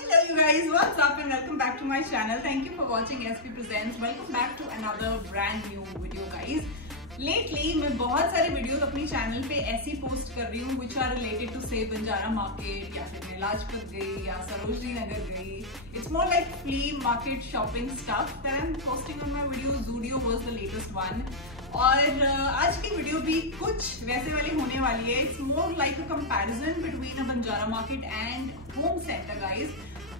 Hello you guys, what's up and welcome back to my channel. Thank you for watching SP Presents. Welcome back to another brand new video guys. Lately मैं बहुत सारे videos अपनी channel पे ऐसी post कर रही हूँ which are related to say Banjara market या फिर मैं लाजपत गई या सरोजनी नगर गई. It's more like flea market shopping stuff that I'm posting on my videos. Zudio was the latest one. और आज की वीडियो भी कुछ वैसे वाली होने वाली है. It's more like a comparison between a Banjara market and home center guys.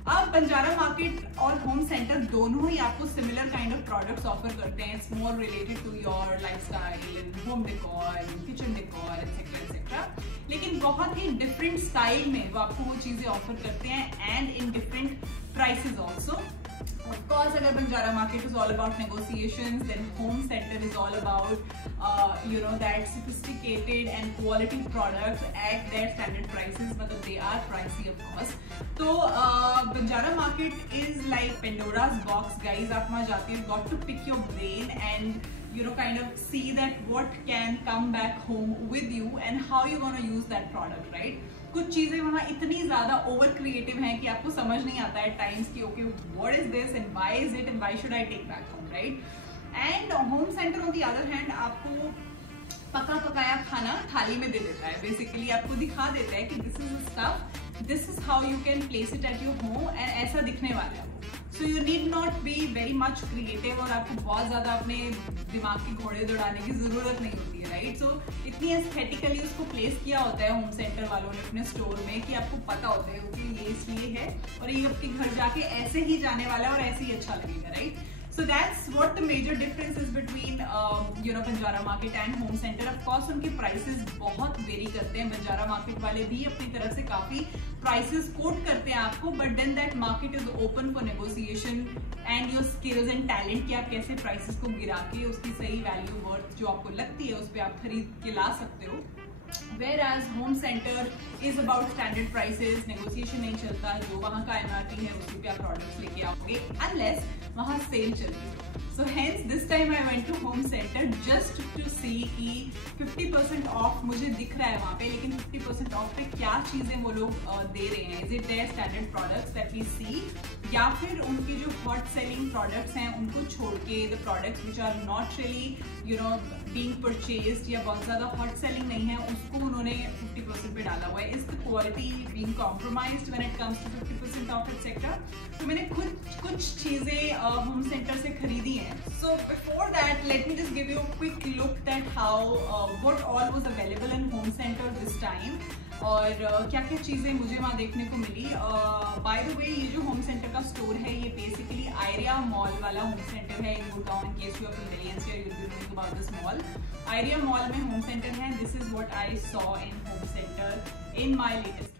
अब बंजारा मार्केट और होम सेंटर दोनों ही आपको similar kind of products offer करते हैं. It's more related to your lifestyle and home decor and kitchen decor etcetera etcetera. लेकिन बहुत ही different style में वो आपको वो चीजें ऑफर करते हैं and in different prices also. Of course, अगर Banjara market is all about negotiations, then home center is all about that sophisticated and quality products at their standard prices, but they are pricey of course. तो Banjara market is like Pandora's box guys. आप वहाँ जाते हो, got to pick your brain and kind of see that what can come back home with you and how you're gonna use that product, right? कुछ चीजें वहाँ इतनी ज्यादा over creative हैं कि आपको समझ नहीं आता है टाइम्स की okay what is this and why is it and why should I take back home, right? And Home Centre on the other hand आपको पका पकाया खाना थाली में दे देता है. बेसिकली आपको दिखा देता है कि this is stuff, this is how you can place it at your home and ऐसा दिखने वाला है. So you need not be very much creative और आपको बहुत ज्यादा अपने दिमाग के घोड़े दौड़ाने की जरूरत नहीं होती है, राइट? सो इतनी एस्थेटिकली उसको प्लेस किया होता है होम सेंटर वालों ने अपने स्टोर में कि आपको पता होता है कि ये इसलिए है और ये आपके घर जाके ऐसे ही जाने वाला है और ऐसे ही अच्छा लगेगा, right? So that's what the major difference is between Banjara market and Home centre. Of course उनके प्राइसेस बहुत वेरी करते हैं. बंजारा मार्केट वाले भी अपनी तरफ से काफी प्राइसेस कोट करते हैं आपको, but then that market is open for negotiation and your skills and talent कि आप कैसे प्राइसेस को गिरा के उसकी सही वैल्यू वर्थ जो आपको लगती है उस पर आप खरीद के ला सकते हो. Whereas home center is about standard prices, negotiation नहीं चलता. जो वहाँ का MRP है उसी पे आप प्रोडक्ट्स लेके आओगे unless वहाँ सेल चल रही है. So hence this time I went to home center just to see कि 50% ऑफ मुझे दिख रहा है वहाँ पे, लेकिन 50% ऑफ पे क्या चीजें वो लोग दे रहे हैं. Is it their standard products that we see या फिर उनकी जो hot selling products हैं उनको छोड़ के the products which are not really being purchased या बहुत ज्यादा hot selling नहीं है उसको उन्होंने 50% पे डाला हुआ है. Is the quality being compromised when it comes to 50% off etc. तो मैंने कुछ चीजें होम सेंटर से खरीदी हैं. So before that let me just give you a quick look at how what all was available in home center this time और क्या क्या चीज़ें मुझे वहाँ देखने को मिली. बाय द वे ये जो होम सेंटर का स्टोर है ये बेसिकली आयरिया मॉल वाला होम सेंटर है in Gurgaon. In case you are familiar here you will be knowing about this mall. Airia mall में होम सेंटर है. This is what I saw in Home Centre in my latest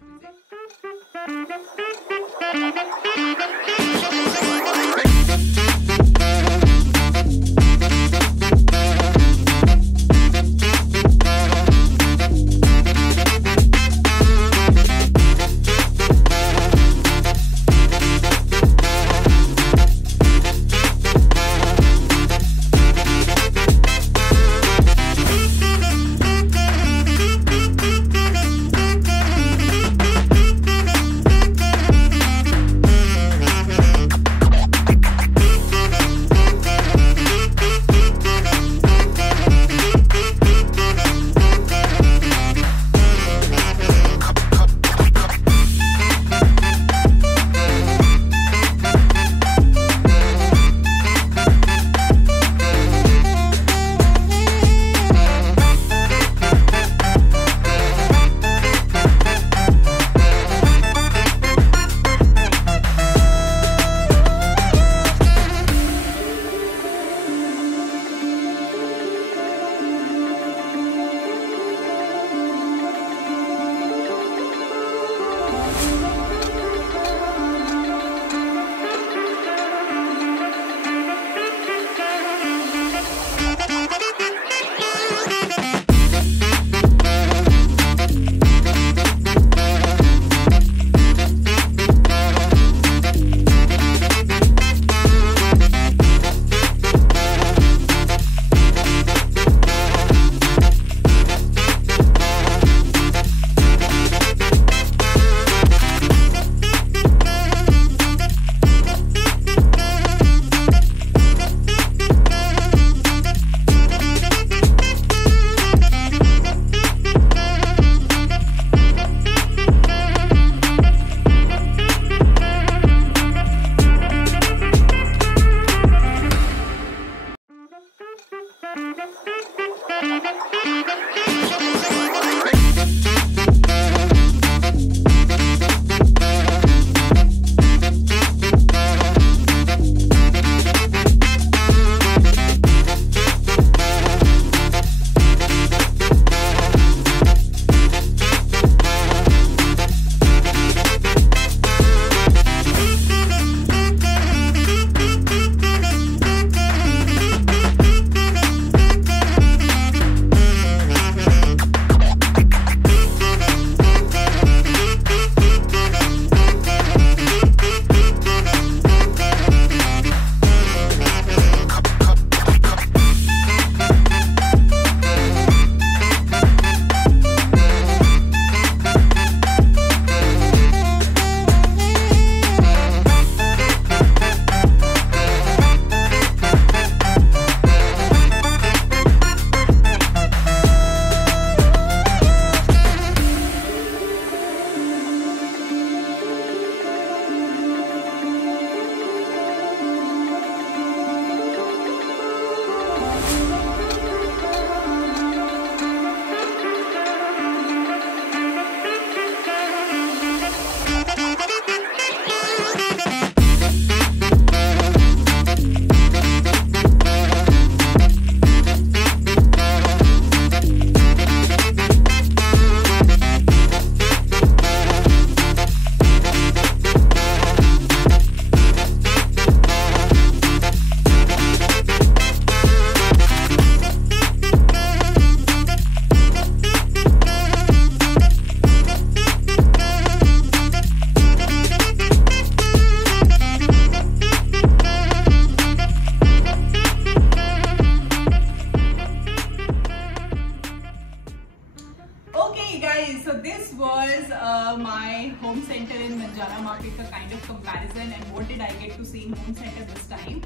kind of comparison and what did I get to see in home center this time.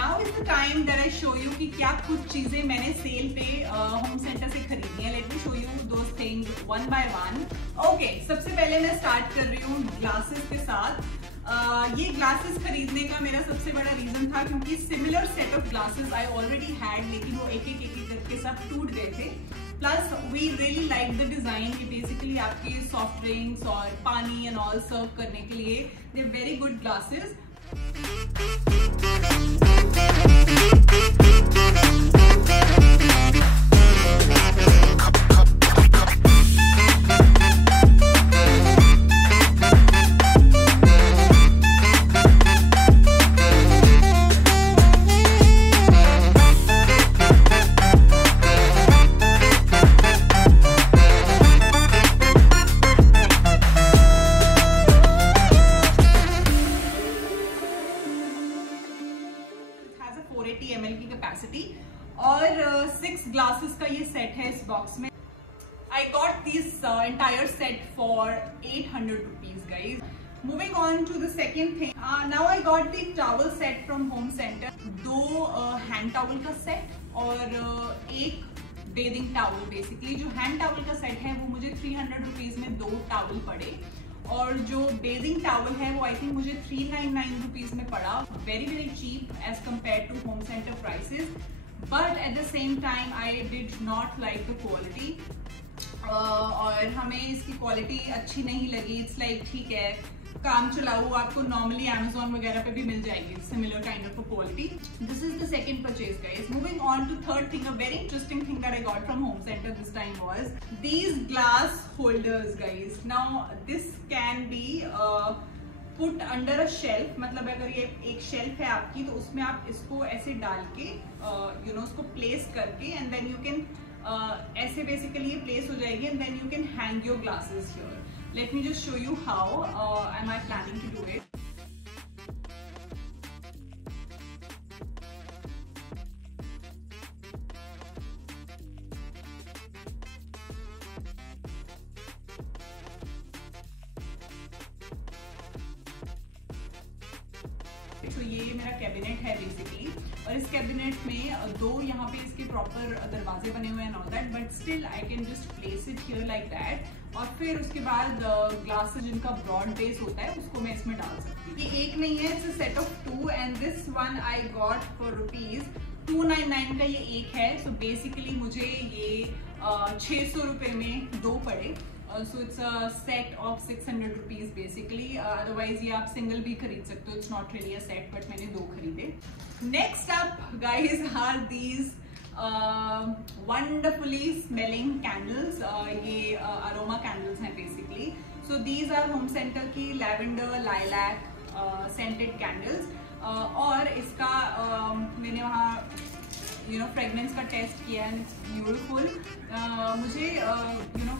Now is the time that I show you कि क्या कुछ चीजें मैंने cell पे home centre से खरीदी है. Let me show you those things one by one. Okay, सबसे पहले मैं स्टार्ट कर रही हूँ ग्लासेस के साथ. ये ग्लासेस खरीदने का मेरा सबसे बड़ा रीजन था क्योंकि similar set of glasses I already had, लेकिन वो एक करके सब टूट गए थे. Plus we really like the design कि बेसिकली आपके सॉफ्ट ड्रिंक्स और पानी एंड ऑल सर्व करने के लिए they are very good glasses. और 6 ग्लासेस का ये सेट है इस बॉक्स में. I got this entire set for 800 rupees guys. Moving on to the second thing, now I got the towel set from Home Centre. 2 hand towel का set और एक bathing towel. Basically जो hand towel का set है वो मुझे 300 rupees में 2 towel पड़े, और जो बेदिंग टॉवल है वो आई थिंक मुझे 399 रुपीज में पड़ा. Very very cheap as compare to Home Centre prices, but at the same time I did not like the quality. और हमें इसकी क्वालिटी अच्छी नहीं लगी. इट्स लाइक ठीक है, काम चलाओ, आपको नॉर्मली Amazon वगैरह पे भी मिल जाएगी similar kind of quality. This is the second purchase guys. Moving on to third thing, a very interesting thing that I got from Home Centre this time was these glass holders guys. Now this can be put under a shelf. मतलब अगर ये एक shelf है आपकी तो उसमें आप इसको ऐसे डाल के उसको प्लेस करके एंड देन यू कैन ऐसे बेसिकली ये प्लेस हो जाएगी and then you can hang your glasses here. Let me just show you how am I planning to do it. तो ये मेरा कैबिनेट है बेसिकली, और इस कैबिनेट में 2 यहाँ पे इसके प्रॉपर दरवाजे बने हुए हैं all that, but still I can just place it here like that. और फिर उसके बाद ग्लासेस जिनका ब्रॉड बेस होता है उसको मैं इसमें डाल सकती हूँ. ये एक नहीं है, it's a set of 2 and this one I got for ₹299 का ये एक है. सो बेसिकली मुझे ये 600 रुपये में 2 पड़े. So it's a set of 600 rupees basically. Otherwise ये आप सिंगल भी खरीद सकते हो. It's not really a set, but मैंने 2 खरीदे. Next up guys are these wonderfully smelling candles. ये aroma candles हैं basically. So these are home center की lavender lilac scented candles. और इसका मैंने वहाँ फ्रेगनेंस का टेस्ट किया एंड इट्स ब्यूटीफुल. मुझे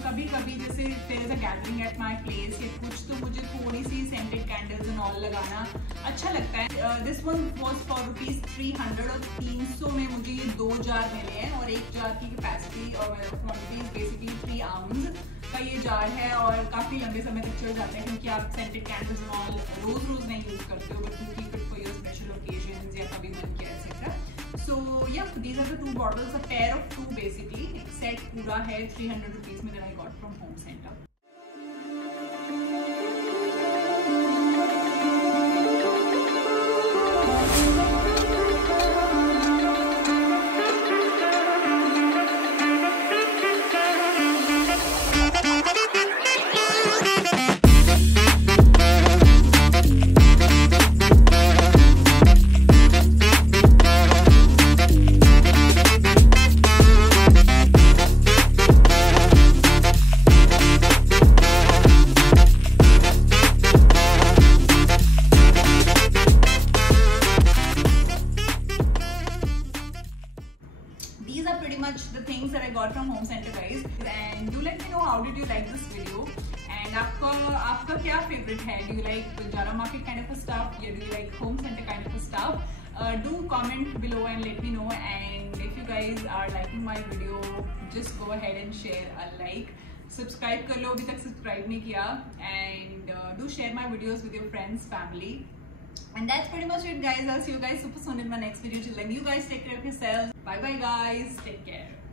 कभी कभी जैसे there is a gathering at my place या कुछ, तो मुझे थोड़ी सी सेंटेड कैंडल्स एंड ऑल लगाना अच्छा लगता है. दिस वन वाज फॉर ₹300 और 300 में मुझे ये 2 जार मिले हैं, और एक जार की कैपेसिटी और क्वांटिटी बेसिकली 3 आउंस का ये जार है, और काफ़ी लंबे समय तक चल जाते हैं क्योंकि आप सेंटेड कैंडल्स एंड ऑल रोज नहीं यूज करते हो, but you keep it for your special occasions या कभी मन किया etcetera. So yeah, these are the 2 bottles, a pair of 2 basically. एक सेट पूरा है 300 रुपीज में that I got from home center. These are pretty much the things that I got from home center guys, and do let me know how did you like this video, and आपका क्या favorite है? Do you like Banjara Market kind of a stuff, or do you like home center kind of a stuff? Do comment below and let me know, and if you guys are liking my video, just go ahead and share a like. Subscribe कर लो अभी तक subscribe नहीं किया, and do share my videos with your friends, family. And that's pretty much it, guys. I'll see you guys super soon in my next video. Till then, you guys take care of yourselves. Bye bye, guys. Take care.